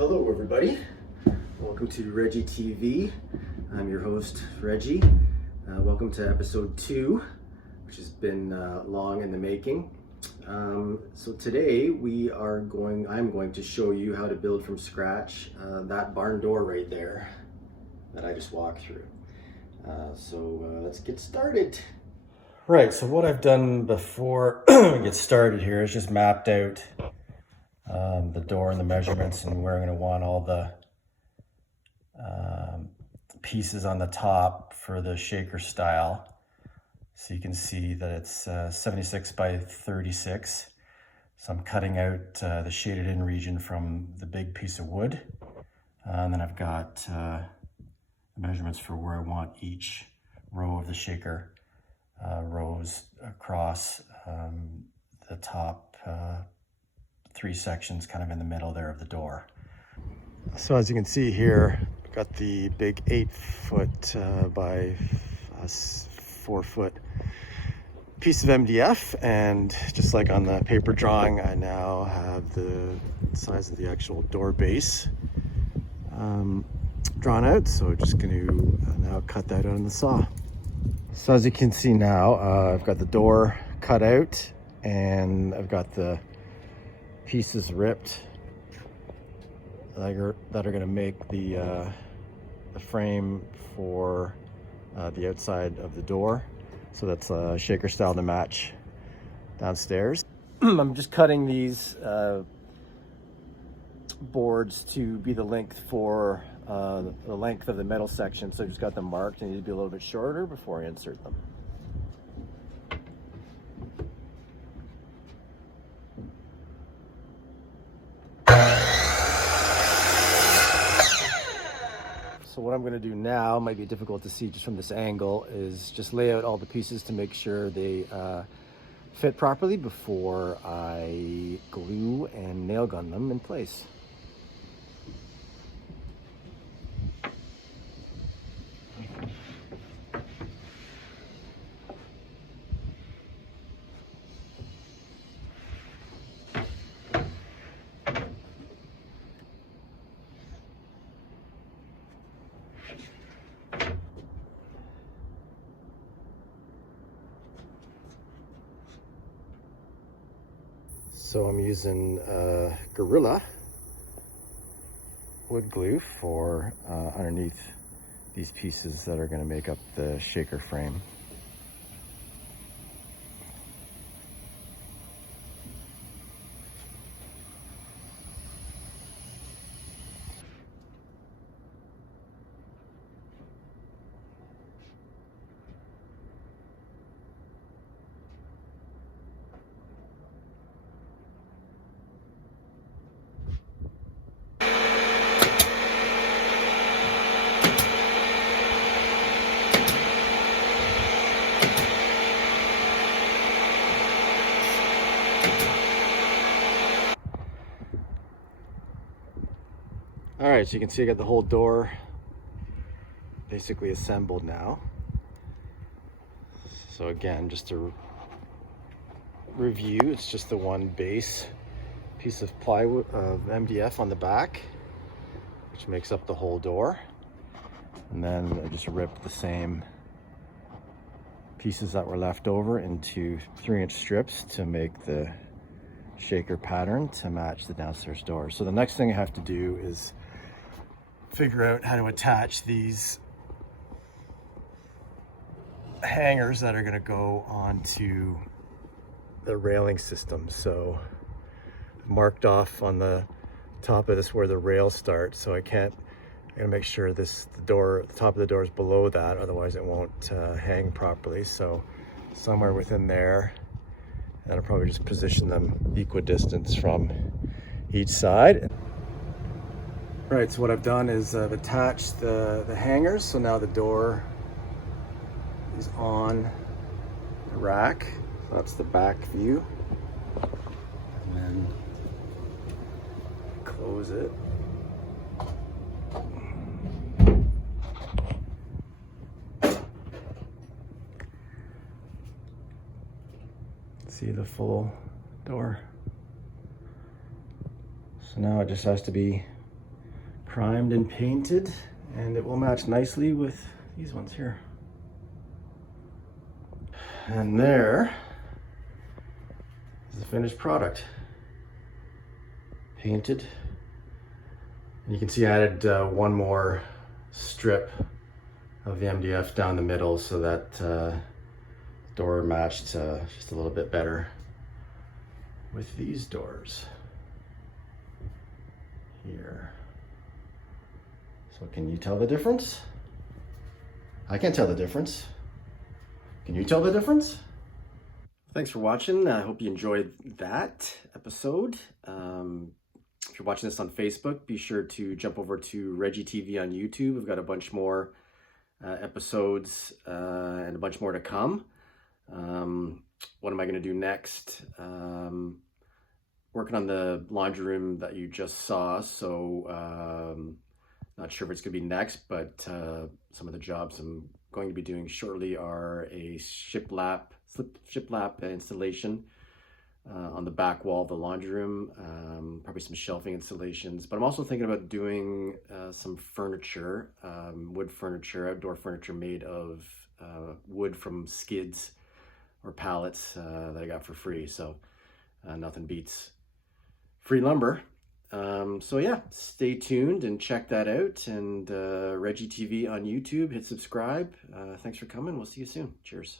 Hello everybody, welcome to redgtv. I'm your host Reggie. Welcome to episode 2, which has been long in the making. So today I'm going to show you how to build from scratch that barn door right there that I just walked through. Let's get started. Right, so what I've done before we get started here is just mapped out the door and the measurements and where I'm going to want all the pieces on the top for the shaker style. So you can see that it's 76 by 36. So I'm cutting out the shaded in region from the big piece of wood. And then I've got the measurements for where I want each row of the shaker rows across the top 3 sections kind of in the middle there of the door. So as you can see here, I've got the big 8-foot by 4-foot piece of MDF, and just like on the paper drawing, I now have the size of the actual door base drawn out. So just going to now cut that out on the saw. So as you can see now, I've got the door cut out and I've got the pieces ripped that are going to make the frame for the outside of the door. So that's a shaker style to match downstairs. I'm just cutting these boards to be the length for the length of the metal section. So I just got them marked. I need to be a little bit shorter before I insert them. So what I'm going to do now, might be difficult to see just from this angle, is just lay out all the pieces to make sure they fit properly before I glue and nail gun them in place. So I'm using Gorilla wood glue for underneath these pieces that are going to make up the shaker frame. All right, so you can see I got the whole door basically assembled now. So again, just to review, it's just the one base piece of plywood of MDF on the back, which makes up the whole door. And then I just ripped the same pieces that were left over into 3-inch strips to make the shaker pattern to match the downstairs door. So the next thing I have to do is figure out how to attach these hangers that are going to go onto the railing system. So I've marked off on the top of this where the rail starts, so I'm gonna make sure the top of the door is below that, otherwise it won't hang properly. So somewhere within there, and I'll probably just position them equidistant from each side. Right, so what I've done is I've attached the hangers, so now the door is on the rack. So that's the back view. And then close it. See the full door. So now it just has to be primed and painted, and it will match nicely with these ones here. And there is the finished product. Painted. And you can see I added one more strip of the MDF down the middle so that door matched just a little bit better with these doors here. So can you tell the difference? I can't tell the difference. Can you tell the difference? Thanks for watching. I hope you enjoyed that episode. If you're watching this on Facebook, be sure to jump over to redgtv on YouTube. We've got a bunch more episodes and a bunch more to come. What am I going to do next? Working on the laundry room that you just saw, so not sure if it's going to be next, but some of the jobs I'm going to be doing shortly are a shiplap installation on the back wall of the laundry room, probably some shelving installations, but I'm also thinking about doing some furniture, wood furniture, outdoor furniture made of wood from skids or pallets that I got for free. So nothing beats free lumber. So yeah, stay tuned and check that out. And ReggieTV on YouTube, hit subscribe. Thanks for coming. We'll see you soon. Cheers.